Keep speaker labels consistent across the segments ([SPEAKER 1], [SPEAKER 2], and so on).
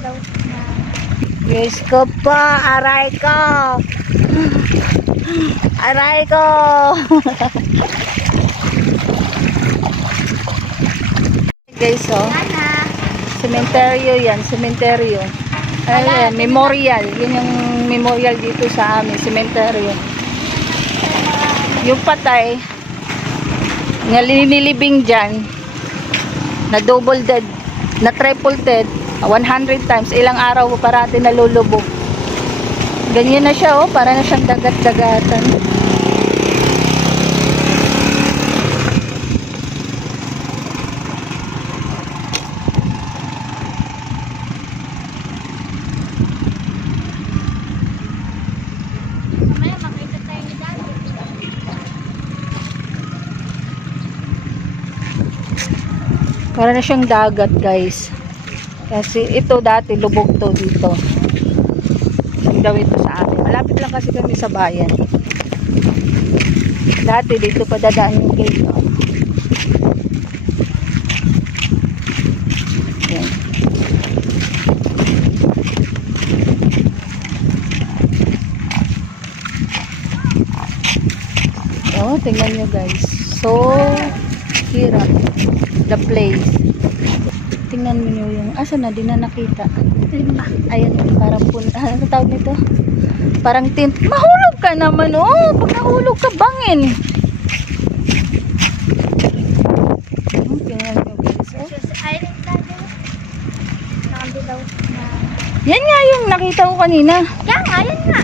[SPEAKER 1] na
[SPEAKER 2] Diyos ko po, aray ko. Aray ko. Guys, oh.
[SPEAKER 1] Nana.
[SPEAKER 2] Sementeryo yan, sementeryo. Ay, memorial. Yun yung memorial dito sa amin, sementeryo. Yung patay, na linilibing dyan, na double dead, na triple dead, 100 times, ilang araw pa parati nalulubog. Ganyan na siya, oh, para na siyang dagat-dagatan. Para na siyang dagat, guys. Kasi ito dati, lubog to dito. Daw ito sa amin. Malapit lang kasi kami sa bayan. Dati dito pa dadaan yung gate. Oh, tingnan nyo guys. So, hirap. The place. Tingnan nyo yung, asa na, di na nakita.
[SPEAKER 1] Lima.
[SPEAKER 2] Ayan, parang pun, ah, ano tawag nito? Parang tint. Mahulog ka naman, oh. Pag nahulog ka, bangin. Hmm, tingnan nyo guys. Oh. Yan nga yung nakita ko kanina.
[SPEAKER 1] Yan nga, yan nga.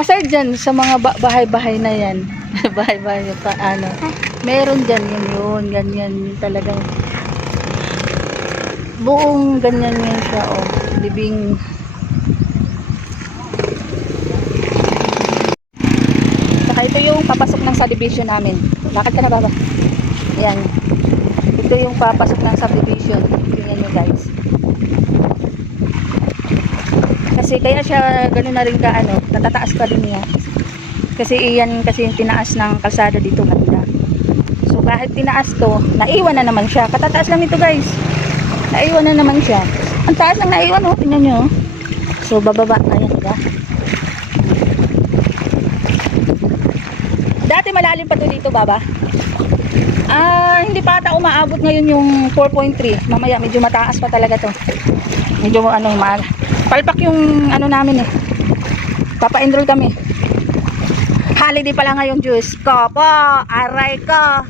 [SPEAKER 2] Aside dyan, sa mga ba- bahay-bahay na yan. bahay-bahay pa, ano. Meron dyan yun yun. Ganyan yun talagang. Buong ganyan yan siya, oh. Libing. Saka ito yung papasok ng subdivision namin. Bakit ka na baba? Ayan. Ito yung papasok ng subdivision. Tingnan nyo guys. Kasi kaya siya gano'n na rin ka ano, natataas pa rin niya. Kasi iyan kasi yung tinaas ng kalsada dito kanina. So kahit tinaas to, naiwan na naman siya. Katataas lang ito guys. Naiwan na naman siya. Ang taas ng naiwan oh, tingnan nyo. oh. So bababa, ayan diba? Dati malalim pa to dito baba. Ah, hindi pa ata umaabot ngayon yung 4.3. Mamaya medyo mataas pa talaga to. Medyo ano, ma palpak yung ano namin eh. Papa-enroll kami. Holiday pala ngayon, Diyos ko po. Aray ko.